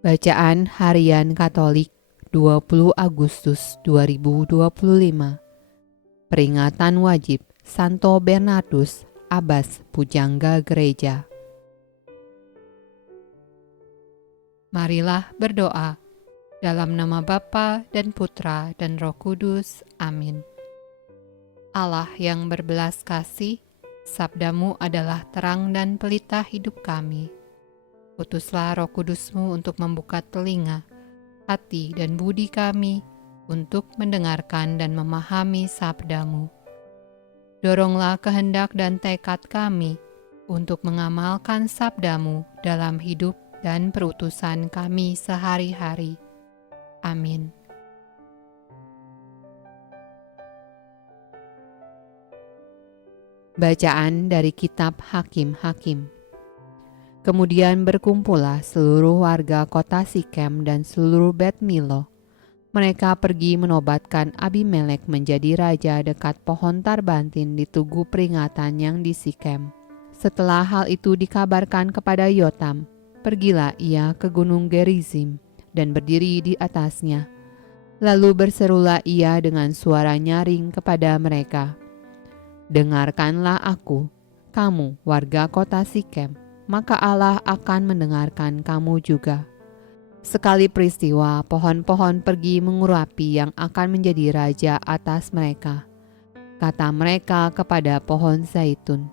Bacaan Harian Katolik 20 Agustus 2025. Peringatan wajib Santo Bernardus, Abbas Pujangga Gereja. Marilah berdoa. Dalam nama Bapa dan Putra dan Roh Kudus. Amin. Allah yang berbelas kasih, sabdamu adalah terang dan pelita hidup kami. Utuslah Roh Kudus-Mu untuk membuka telinga, hati dan budi kami untuk mendengarkan dan memahami sabda-Mu. Doronglah kehendak dan tekad kami untuk mengamalkan sabda-Mu dalam hidup dan perutusan kami sehari-hari. Amin. Bacaan dari Kitab Hakim-Hakim. Kemudian berkumpullah seluruh warga kota Sikem dan seluruh Bet Milo. Mereka pergi menobatkan Abimelek menjadi raja dekat pohon tarbantin di tugu peringatan yang di Sikem. Setelah hal itu dikabarkan kepada Yotam, pergilah ia ke gunung Gerizim dan berdiri di atasnya. Lalu berserulah ia dengan suara nyaring kepada mereka, "Dengarkanlah aku, kamu warga kota Sikem, maka Allah akan mendengarkan kamu juga. Sekali peristiwa, pohon-pohon pergi mengurapi yang akan menjadi raja atas mereka. Kata mereka kepada pohon zaitun,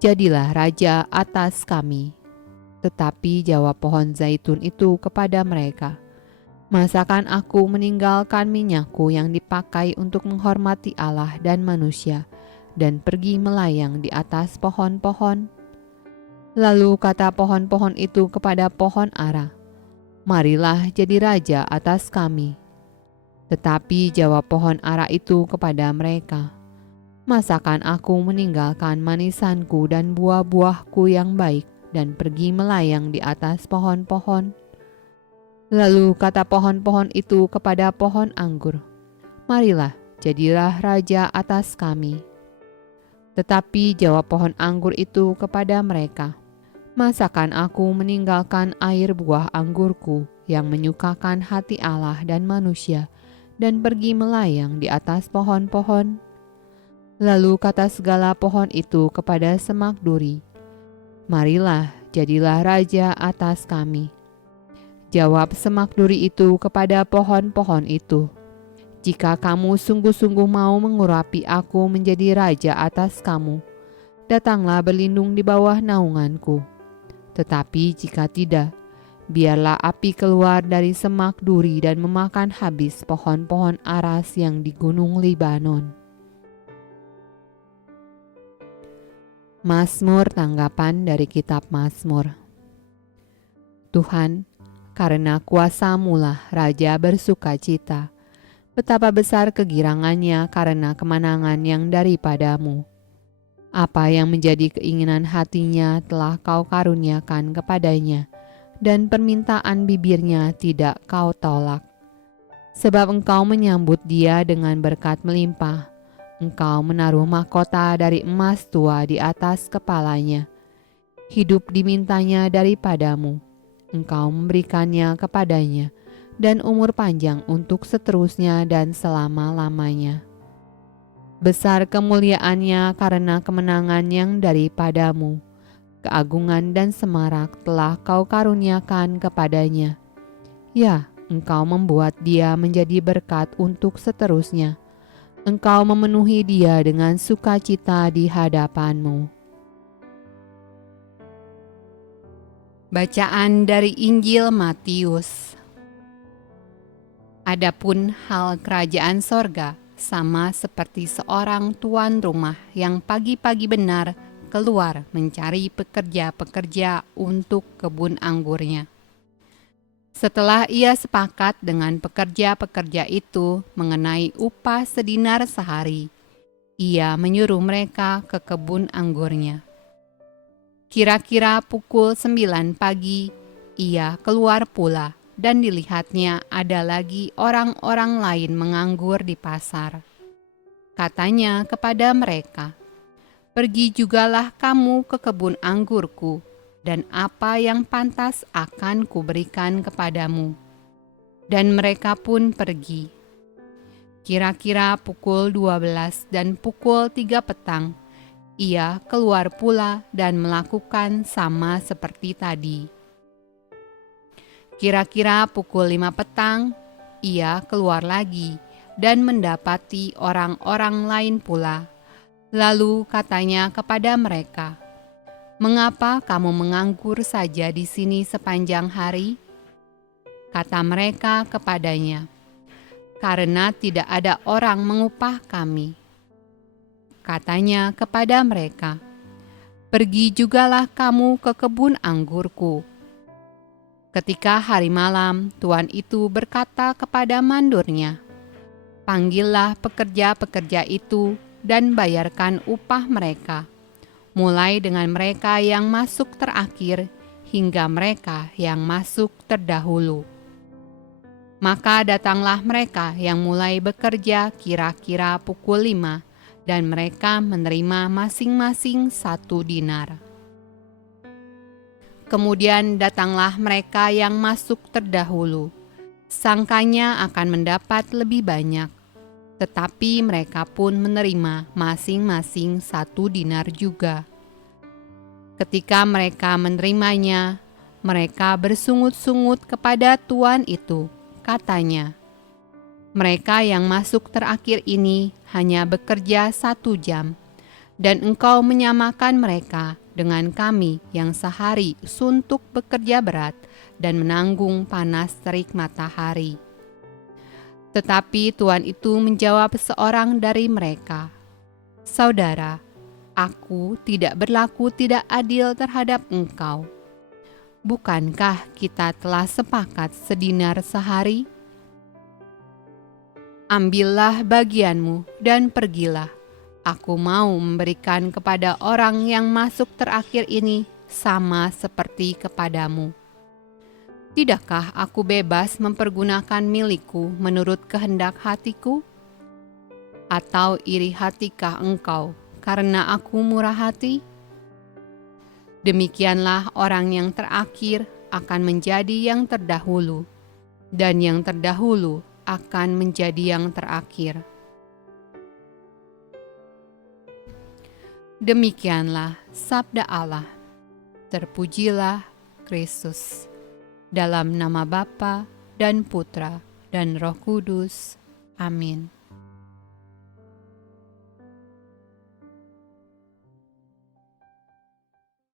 'Jadilah raja atas kami.' Tetapi jawab pohon zaitun itu kepada mereka, 'Masakan aku meninggalkan minyakku yang dipakai untuk menghormati Allah dan manusia, dan pergi melayang di atas pohon-pohon?' Lalu kata pohon-pohon itu kepada pohon ara, 'Marilah jadi raja atas kami.' Tetapi jawab pohon ara itu kepada mereka, 'Masakan aku meninggalkan manisanku dan buah-buahku yang baik dan pergi melayang di atas pohon-pohon?' Lalu kata pohon-pohon itu kepada pohon anggur, 'Marilah jadilah raja atas kami.' Tetapi jawab pohon anggur itu kepada mereka, 'Masakan aku meninggalkan air buah anggurku yang menyukakan hati Allah dan manusia, dan pergi melayang di atas pohon-pohon?' Lalu kata segala pohon itu kepada semak duri, 'Marilah jadilah raja atas kami.' Jawab semak duri itu kepada pohon-pohon itu, 'Jika kamu sungguh-sungguh mau mengurapi aku menjadi raja atas kamu, datanglah berlindung di bawah naunganku. Tetapi jika tidak, biarlah api keluar dari semak duri dan memakan habis pohon-pohon aras yang di gunung Libanon.'" Mazmur tanggapan dari kitab Mazmur. Tuhan, karena kuasa-Mu lah raja bersuka cita. Betapa besar kegirangannya karena kemenangan yang daripada-Mu. Apa yang menjadi keinginan hatinya telah Kau karuniakan kepadanya, dan permintaan bibirnya tidak Kau tolak. Sebab Engkau menyambut dia dengan berkat melimpah. Engkau menaruh mahkota dari emas tua di atas kepalanya. Hidup dimintanya daripada-Mu. Engkau memberikannya kepadanya, dan umur panjang untuk seterusnya dan selama-lamanya. Besar kemuliaannya karena kemenangan yang daripada-Mu. Keagungan dan semarak telah Kau karuniakan kepadanya. Ya, Engkau membuat dia menjadi berkat untuk seterusnya. Engkau memenuhi dia dengan sukacita di hadapan-Mu. Bacaan dari Injil Matius. Adapun hal kerajaan sorga sama seperti seorang tuan rumah yang pagi-pagi benar keluar mencari pekerja-pekerja untuk kebun anggurnya. Setelah ia sepakat dengan pekerja-pekerja itu mengenai upah sedinar sehari, ia menyuruh mereka ke kebun anggurnya. Kira-kira pukul 9 pagi, ia keluar pula, dan dilihatnya ada lagi orang-orang lain menganggur di pasar. Katanya kepada mereka, "Pergi jugalah kamu ke kebun anggurku, dan apa yang pantas akan kuberikan kepadamu." Dan mereka pun pergi. Kira-kira pukul 12 dan pukul 3 petang, ia keluar pula dan melakukan sama seperti tadi. Kira-kira pukul 5 petang, ia keluar lagi dan mendapati orang-orang lain pula. Lalu katanya kepada mereka, "Mengapa kamu menganggur saja di sini sepanjang hari?" Kata mereka kepadanya, "Karena tidak ada orang mengupah kami." Katanya kepada mereka, "Pergi jugalah kamu ke kebun anggurku." Ketika hari malam, tuan itu berkata kepada mandornya, "Panggillah pekerja-pekerja itu dan bayarkan upah mereka, mulai dengan mereka yang masuk terakhir hingga mereka yang masuk terdahulu." Maka datanglah mereka yang mulai bekerja kira-kira pukul 5, dan mereka menerima masing-masing 1 dinar. Kemudian datanglah mereka yang masuk terdahulu. Sangkanya akan mendapat lebih banyak, tetapi mereka pun menerima masing-masing 1 dinar juga. Ketika mereka menerimanya, mereka bersungut-sungut kepada tuan itu. Katanya, "Mereka yang masuk terakhir ini hanya bekerja 1 jam, dan engkau menyamakan mereka dengan kami yang sehari suntuk bekerja berat dan menanggung panas terik matahari." Tetapi tuan itu menjawab seorang dari mereka, "Saudara, aku tidak berlaku tidak adil terhadap engkau. Bukankah kita telah sepakat 1 dinar sehari? Ambillah bagianmu dan pergilah. Aku mau memberikan kepada orang yang masuk terakhir ini sama seperti kepadamu. Tidakkah aku bebas mempergunakan milikku menurut kehendak hatiku? Atau iri hatikah engkau karena aku murah hati?" Demikianlah orang yang terakhir akan menjadi yang terdahulu, dan yang terdahulu akan menjadi yang terakhir. Demikianlah sabda Allah. Terpujilah Kristus. Dalam nama Bapa dan Putra dan Roh Kudus. Amin.